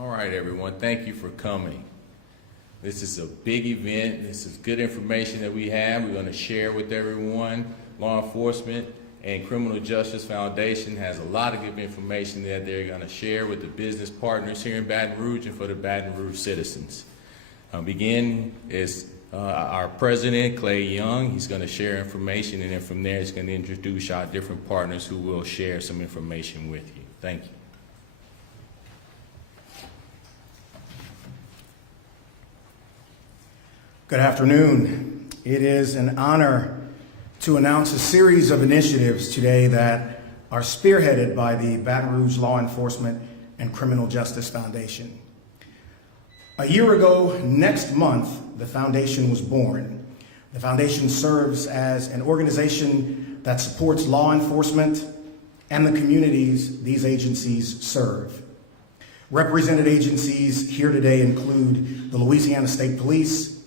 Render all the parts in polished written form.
All right, everyone, thank you for coming. This is a big event. This is good information that we have. We're going to share with everyone. Law Enforcement and Criminal Justice Foundation has a lot of good information that they're going to share with the business partners here in Baton Rouge and for the Baton Rouge citizens. Begin is our president, Clay Young. He's going to share information, and then from there he's going to introduce our different partners who will share some information with you. Thank you. Good afternoon. It is an honor to announce a series of initiatives today that are spearheaded by the Baton Rouge Law Enforcement and Criminal Justice Foundation. A year ago, next month, the foundation was born. The foundation serves as an organization that supports law enforcement and the communities these agencies serve. Represented agencies here today include the Louisiana State Police,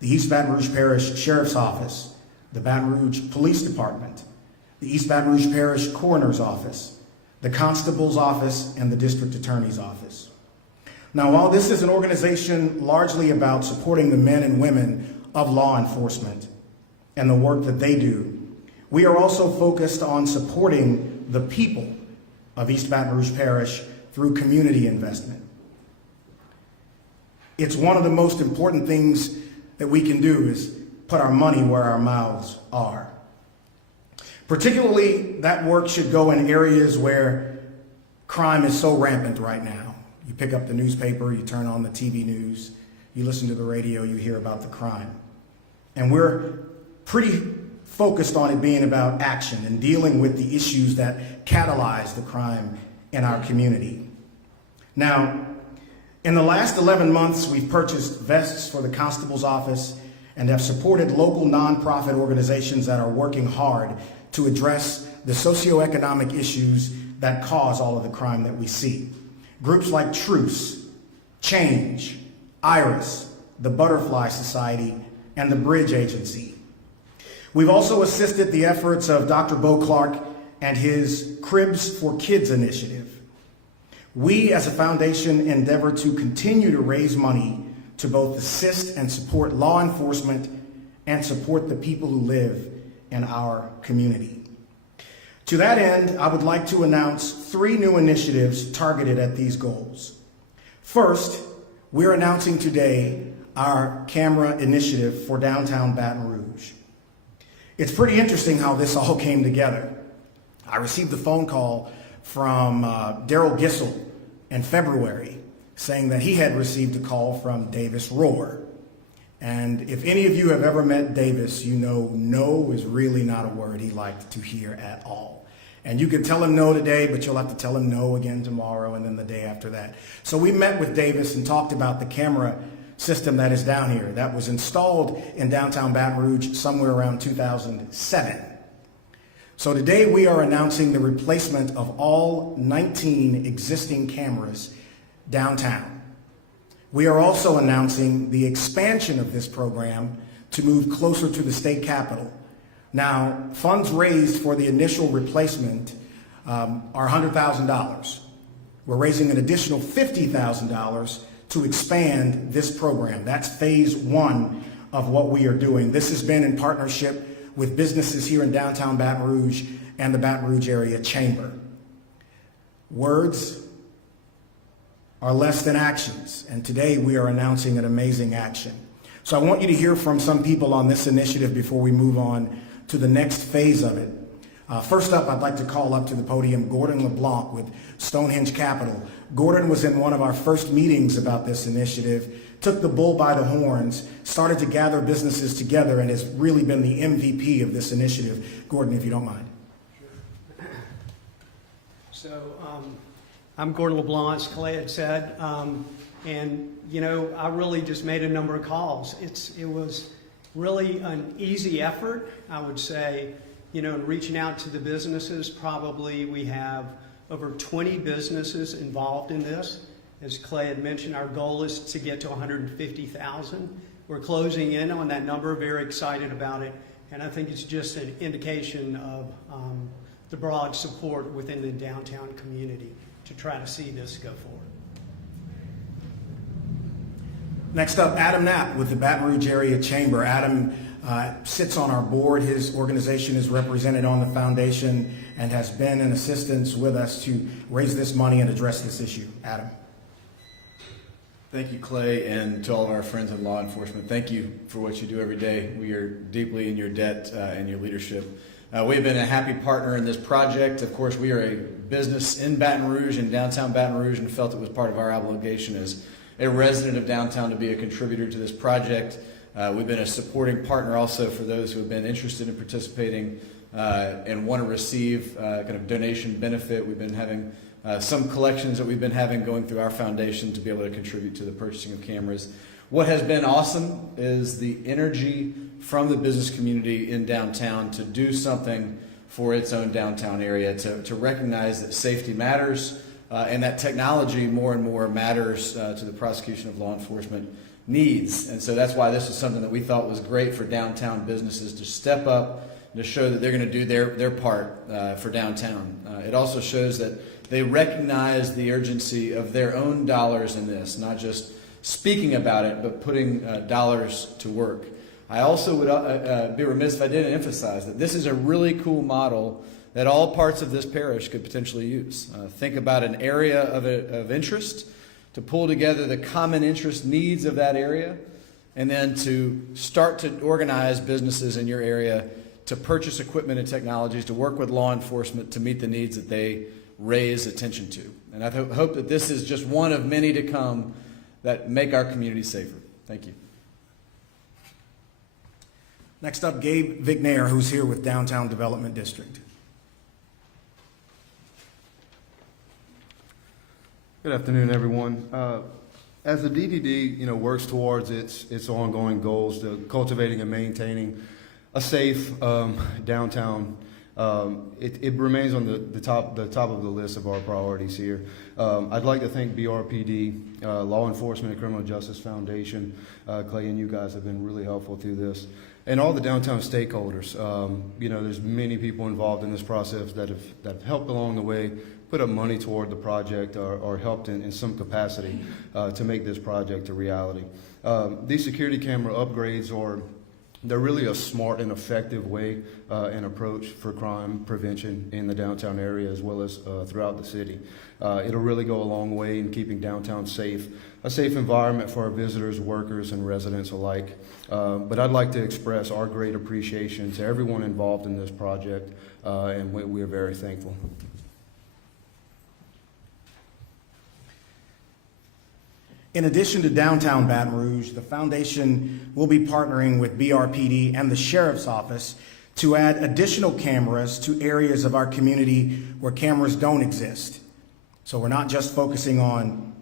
the East Baton Rouge Parish Sheriff's Office, the Baton Rouge Police Department, the East Baton Rouge Parish Coroner's Office, the Constable's Office, and the District Attorney's Office. Now, while this is an organization largely about supporting the men and women of law enforcement and the work that they do, we are also focused on supporting the people of East Baton Rouge Parish through community investment. It's one of the most important things that we can do is put our money where our mouths are. Particularly, that work should go in areas where crime is so rampant right now. You pick up the newspaper, you turn on the TV news, you listen to the radio, you hear about the crime. And we're pretty focused on it being about action and dealing with the issues that catalyze the crime in our community. Now, in the last 11 months, we've purchased vests for the Constable's Office and have supported local nonprofit organizations that are working hard to address the socioeconomic issues that cause all of the crime that we see. Groups like Truce, Change, Iris, the Butterfly Society, and the Bridge Agency. We've also assisted the efforts of Dr. Bo Clark and his Cribs for Kids initiative. We as a foundation endeavor to continue to raise money to both assist and support law enforcement and support the people who live in our community. To that end, I would like to announce 3 new initiatives targeted at these goals. First, we're announcing today our camera initiative for downtown Baton Rouge. It's pretty interesting how this all came together. I received a phone call from Daryl Gissel in February saying that he had received a call from Davis Rohr. And if any of you have ever met Davis, you know no is really not a word he liked to hear at all. And you can tell him no today, but you'll have to tell him no again tomorrow and then the day after that. So we met with Davis and talked about the camera system that is down here that was installed in downtown Baton Rouge somewhere around 2007. So today we are announcing the replacement of all 19 existing cameras downtown. We are also announcing the expansion of this program to move closer to the state capitol. Now, funds raised for the initial replacement are $100,000. We're raising an additional $50,000 to expand this program. That's phase 1 of what we are doing. This has been in partnership with businesses here in downtown Baton Rouge and the Baton Rouge Area Chamber. Words are less than actions, and today we are announcing an amazing action. So I want you to hear from some people on this initiative before we move on to the next phase of it. First up, I'd like to call up to the podium Gordon Leblanc with Stonehenge Capital. Gordon was in one of our first meetings about this initiative, took the bull by the horns, started to gather businesses together, and has really been the MVP of this initiative. Gordon, if you don't mind. Sure. So I'm Gordon LeBlanc, as Clay had said, and you know, I really just made a number of calls. It was really an easy effort, I would say. You know, in reaching out to the businesses, probably we have over 20 businesses involved in this. As Clay had mentioned, our goal is to get to 150,000. We're closing in on that number, very excited about it, and I think it's just an indication of the broad support within the downtown community to try to see this go forward. Next up, Adam Knapp with the Baton Rouge Area Chamber. Adam sits on our board. His organization is represented on the foundation and has been in assistance with us to raise this money and address this issue. Adam. Thank you, Clay, and to all of our friends in law enforcement. Thank you for what you do every day. We are deeply in your debt and your leadership. We have been a happy partner in this project. Of course, we are a business in Baton Rouge, in downtown Baton Rouge, and felt it was part of our obligation as a resident of downtown to be a contributor to this project. We've been a supporting partner also for those who have been interested in participating and want to receive kind of donation benefit. We've been having some collections that we've been having going through our foundation to be able to contribute to the purchasing of cameras. What has been awesome is the energy from the business community in downtown to do something for its own downtown area, to recognize that safety matters and that technology more and more matters to the prosecution of law enforcement needs. And so that's why this is something that we thought was great for downtown businesses to step up and to show that they're going to do their part for downtown. It also shows that they recognize the urgency of their own dollars in this, not just speaking about it, but putting dollars to work. I also would be remiss if I didn't emphasize that this is a really cool model that all parts of this parish could potentially use. Think about an area of interest, to pull together the common interest needs of that area, and then to start to organize businesses in your area to purchase equipment and technologies, to work with law enforcement to meet the needs that they raise attention to. And I hope that this is just one of many to come that make our community safer. Thank you. Next up, Gabe Vignair, who's here with Downtown Development District. Good afternoon, everyone. As the DDD, works towards its ongoing goals to cultivating and maintaining a safe downtown, it remains on the top of the list of our priorities here. I'd like to thank BRPD, Law Enforcement and Criminal Justice Foundation. Clay and you guys have been really helpful through this, and all the downtown stakeholders. There's many people involved in this process that have helped along the way, put up money toward the project, or helped in some capacity to make this project a reality. These security camera upgrades they're really a smart and effective way and approach for crime prevention in the downtown area as well as throughout the city. It'll really go a long way in keeping downtown safe, a safe environment for our visitors, workers, and residents alike. But I'd like to express our great appreciation to everyone involved in this project, and we are very thankful. In addition to downtown Baton Rouge, the foundation will be partnering with BRPD and the Sheriff's Office to add additional cameras to areas of our community where cameras don't exist. So we're not just focusing on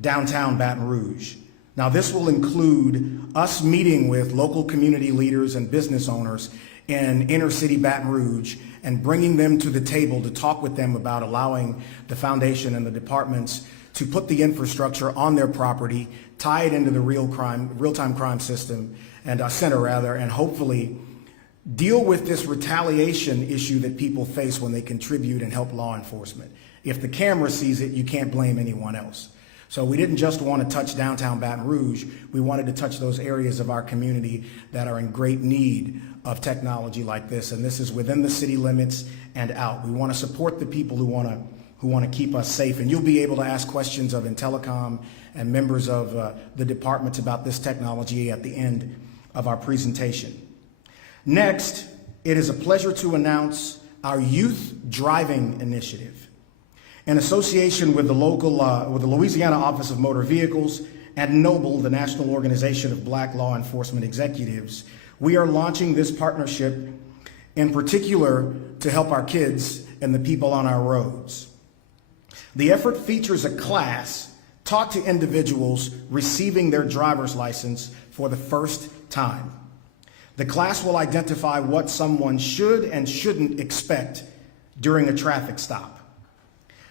downtown Baton Rouge. Now, this will include us meeting with local community leaders and business owners in inner city Baton Rouge and bringing them to the table to talk with them about allowing the foundation and the departments to put the infrastructure on their property, tie it into the real-time crime system and center, and hopefully deal with this retaliation issue that people face when they contribute and help law enforcement. If the camera sees it, you can't blame anyone else. So we didn't just want to touch downtown Baton Rouge. We wanted to touch those areas of our community that are in great need of technology like this. And this is within the city limits and out. We want to support the people who want to keep us safe. And you'll be able to ask questions of Intellicom and members of the departments about this technology at the end of our presentation. Next, it is a pleasure to announce our Youth Driving Initiative. In association with the Louisiana Office of Motor Vehicles and Noble, the National Organization of Black Law Enforcement Executives, we are launching this partnership in particular to help our kids and the people on our roads. The effort features a class taught to individuals receiving their driver's license for the first time. The class will identify what someone should and shouldn't expect during a traffic stop.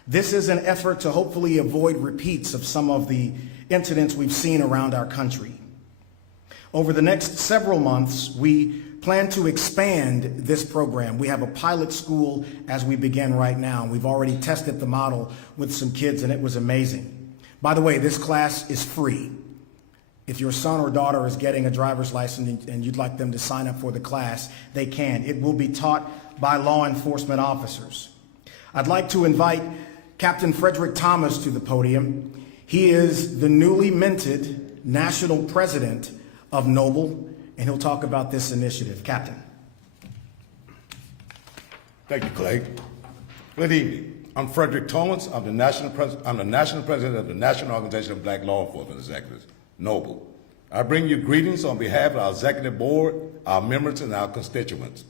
This is an effort to hopefully avoid repeats of some of the incidents we've seen around our country. Over the next several months, we plan to expand this program. We have a pilot school as we begin right now. We've already tested the model with some kids and it was amazing. By the way, this class is free. If your son or daughter is getting a driver's license and you'd like them to sign up for the class, they can. It will be taught by law enforcement officers. I'd like to invite Captain Frederick Thomas to the podium. He is the newly minted national president of Noble, and he'll talk about this initiative. Captain. Thank you, Clay. Good evening. I'm Frederick Thomas. I'm the national president of the National Organization of Black Law Enforcement Executives, Noble. I bring you greetings on behalf of our executive board, our members, and our constituents.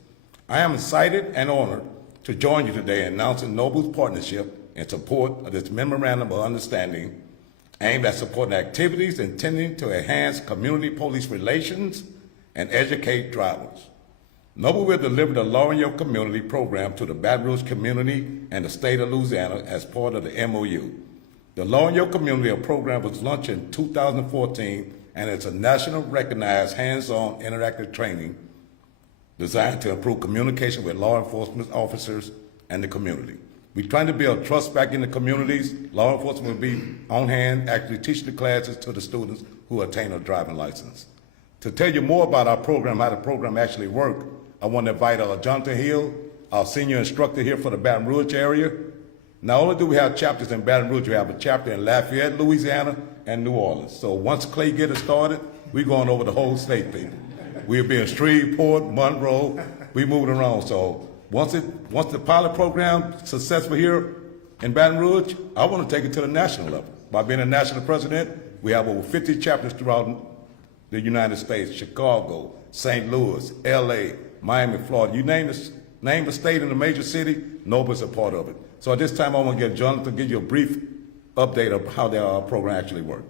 I am excited and honored to join you today in announcing Noble's partnership in support of this memorandum of understanding aimed at supporting activities intending to enhance community-police relations and educate drivers. Noble will deliver the Law in Your Community program to the Baton Rouge community and the state of Louisiana as part of the MOU. The Law in Your Community program was launched in 2014, and it's a national recognized hands-on interactive training designed to improve communication with law enforcement officers and the community. We're trying to build trust back in the communities. Law enforcement will be on hand, actually teaching the classes to the students who attain a driving license. To tell you more about our program, how the program actually works, I want to invite Jonathan Hill, our senior instructor here for the Baton Rouge area. Not only do we have chapters in Baton Rouge, we have a chapter in Lafayette, Louisiana, and New Orleans. So once Clay gets us started, we're going over the whole state, people. We'll be in Shreveport, Monroe, we moving around. So once the pilot program is successful here in Baton Rouge, I want to take it to the national level. By being a national president, we have over 50 chapters throughout the United States, Chicago, St. Louis, LA, Miami, Florida. You name the state in a major city, Noble's a part of it. So at this time, I want to get Jonathan to give you a brief update of how the program actually works.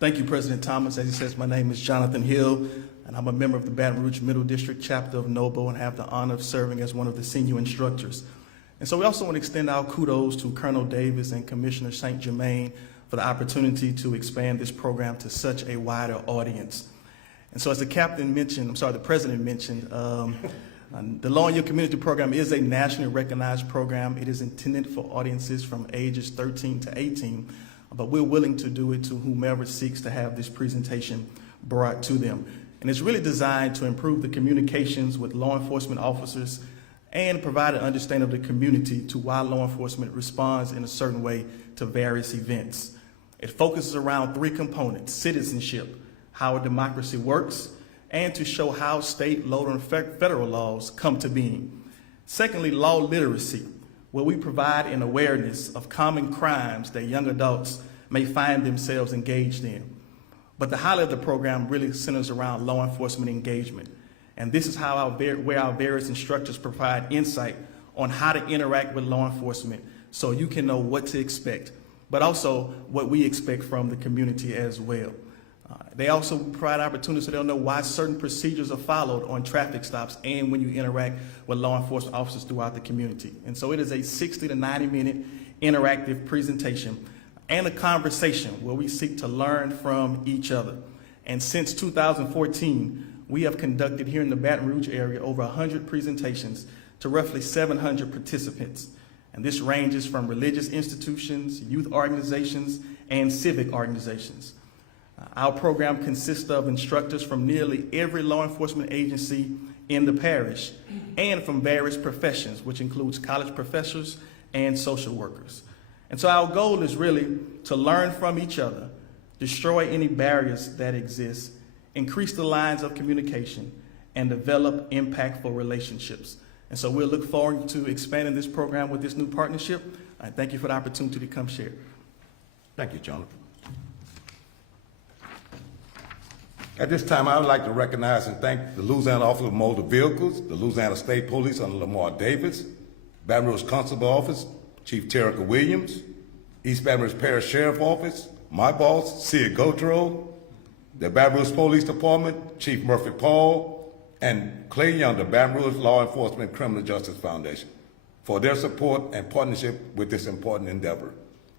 Thank you, President Thomas. As he says, my name is Jonathan Hill, and I'm a member of the Baton Rouge Middle District chapter of Noble and have the honor of serving as one of the senior instructors. And so we also want to extend our kudos to Colonel Davis and Commissioner St. Germain for the opportunity to expand this program to such a wider audience. And so as the president mentioned, the Law in Your Community program is a nationally recognized program. It is intended for audiences from ages 13 to 18, but we're willing to do it to whomever seeks to have this presentation brought to them. And it's really designed to improve the communications with law enforcement officers and provide an understanding of the community to why law enforcement responds in a certain way to various events. It focuses around three components: citizenship, how a democracy works, and to show how state, local, and federal laws come to being. Secondly, law literacy, where we provide an awareness of common crimes that young adults may find themselves engaged in. But the highlight of the program really centers around law enforcement engagement. And this is how where our various instructors provide insight on how to interact with law enforcement so you can know what to expect, but also what we expect from the community as well. They also provide opportunities so they'll know why certain procedures are followed on traffic stops and when you interact with law enforcement officers throughout the community. And so it is a 60 to 90 minute interactive presentation and a conversation where we seek to learn from each other. And since 2014, we have conducted here in the Baton Rouge area over 100 presentations to roughly 700 participants. And this ranges from religious institutions, youth organizations, and civic organizations. Our program consists of instructors from nearly every law enforcement agency in the parish and from various professions, which includes college professors and social workers. And so our goal is really to learn from each other, destroy any barriers that exist, increase the lines of communication, and develop impactful relationships. And so we'll look forward to expanding this program with this new partnership. I thank you for the opportunity to come share. Thank you, Jonathan. At this time, I would like to recognize and thank the Louisiana Office of Motor Vehicles, the Louisiana State Police under Lamar Davis, Baton Rouge Constable Office, Chief Terica Williams, East Baton Rouge Parish Sheriff Office, my boss, Sia Gautreaux, the Baton Rouge Police Department, Chief Murphy Paul, and Clay Young, the Baton Rouge Law Enforcement Criminal Justice Foundation, for their support and partnership with this important endeavor.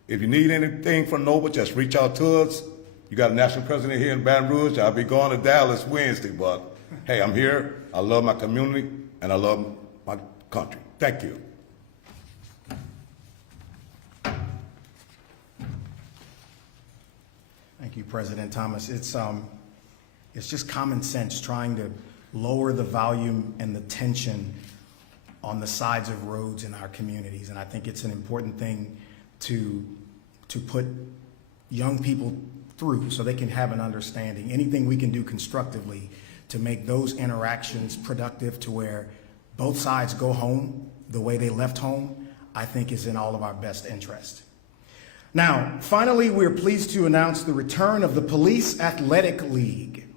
If you need anything from Noble, just reach out to us. You got a national president here in Baton Rouge. I'll be going to Dallas Wednesday, but hey, I'm here. I love my community, and I love my country. Thank you. you, President Thomas. It's just common sense trying to lower the volume and the tension on the sides of roads in our communities. And I think it's an important thing to put young people through so they can have an understanding. Anything we can do constructively to make those interactions productive to where both sides go home the way they left home, I think is in all of our best interest. Now, finally, we're pleased to announce the return of the Police Athletic League.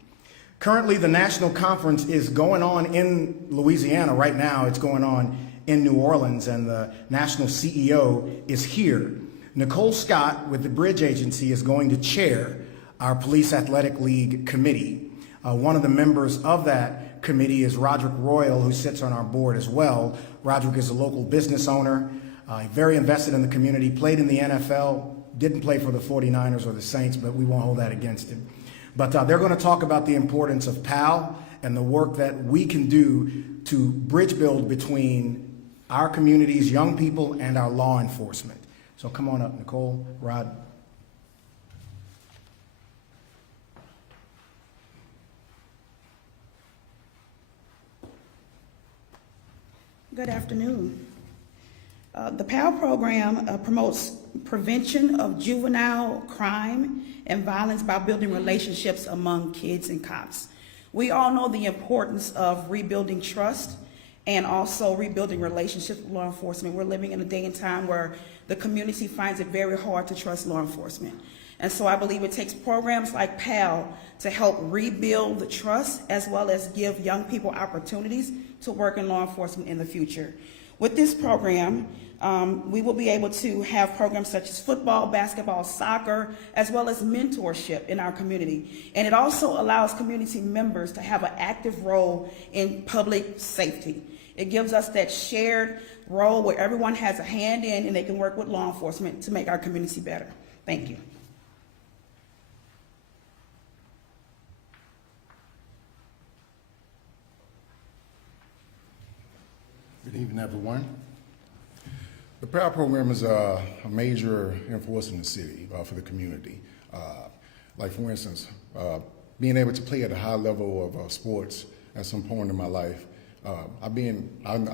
Currently, the national conference is going on in Louisiana right now. It's going on in New Orleans, and the national CEO is here. Nicole Scott with the Bridge Agency is going to chair our Police Athletic League committee. One of the members of that committee is Roderick Royal, who sits on our board as well. Roderick is a local business owner, very invested in the community, played in the NFL, didn't play for the 49ers or the Saints, but we won't hold that against him. But they're going to talk about the importance of PAL and the work that we can do to bridge build between our community's young people and our law enforcement. So come on up, Nicole, Rod. Good afternoon. The PAL program promotes prevention of juvenile crime and violence by building relationships among kids and cops. We all know the importance of rebuilding trust and also rebuilding relationships with law enforcement. We're living in a day and time where the community finds it very hard to trust law enforcement. And so I believe it takes programs like PAL to help rebuild the trust as well as give young people opportunities to work in law enforcement in the future. With this program, we will be able to have programs such as football, basketball, soccer, as well as mentorship in our community. And it also allows community members to have an active role in public safety. It gives us that shared role where everyone has a hand in and they can work with law enforcement to make our community better. Thank you. Good evening, everyone. The PAL program is a major force in the city for the community. Like, for instance, being able to play at a high level of sports at some point in my life, I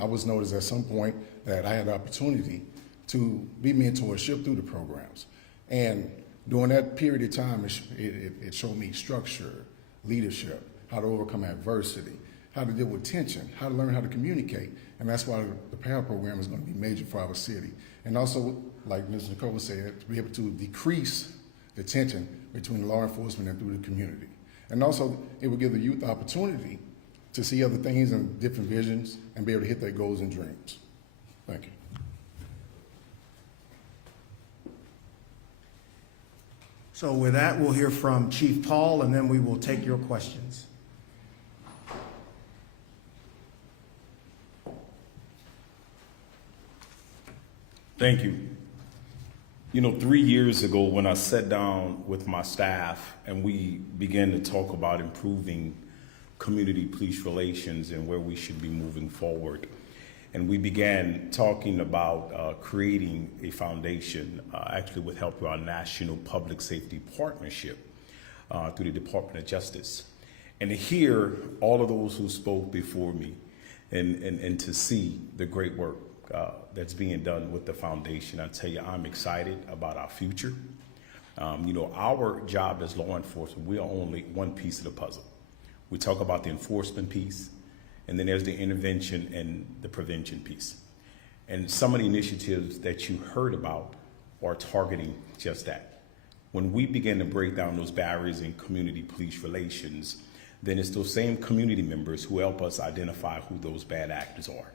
was noticed at some point that I had the opportunity to be mentorship through the programs. And during that period of time, it showed me structure, leadership, how to overcome adversity, how to deal with tension, how to learn how to communicate. And that's why the PAL program is going to be major for our city. And also, like Ms. Nicole said, to be able to decrease the tension between law enforcement and through the community. And also, it will give the youth the opportunity to see other things and different visions and be able to hit their goals and dreams. Thank you. So with that, we'll hear from Chief Paul, and then we will take your questions. Thank you. You know, 3 years ago when I sat down with my staff and we began to talk about improving community police relations and where we should be moving forward, and we began talking about creating a foundation, actually with help of our National Public Safety Partnership through the Department of Justice. And to hear all of those who spoke before me and to see the great work that's being done with the foundation, I tell you, I'm excited about our future. You know, our job as law enforcement, we are only one piece of the puzzle. We talk about the enforcement piece, and then there's the intervention and the prevention piece. And some of the initiatives that you heard about are targeting just that. When we begin to break down those barriers in community police relations, then it's those same community members who help us identify who those bad actors are.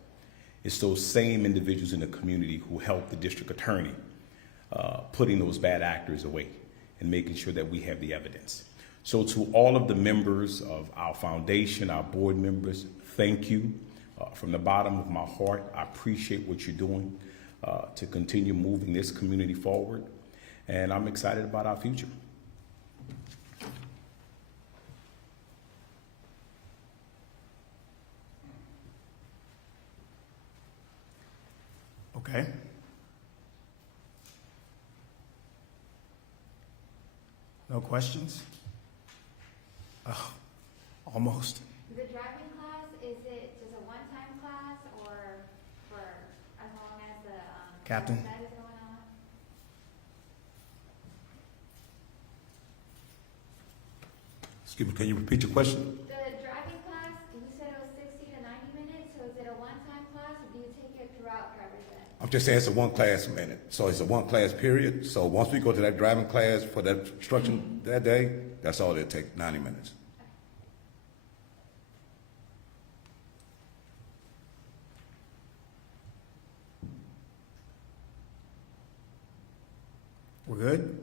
It's those same individuals in the community who help the district attorney putting those bad actors away and making sure that we have the evidence. So to all of the members of our foundation, our board members, thank you. From the bottom of my heart, I appreciate what you're doing to continue moving this community forward, and I'm excited about our future. Okay. No questions? Oh, almost. The driving class, is it just a one-time class or for as long as the Captain? that is going on? Excuse me, can you repeat your question? The driving class, you said it was 60 to 90 minutes, so is it a one-time class or do you take it throughout driver's ed? I'm just saying it's a one class minute, so it's a one class period. So once we go to that driving class for that instruction that day, that's all it'll take, 90 minutes. We're good?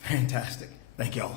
Fantastic. Thank y'all.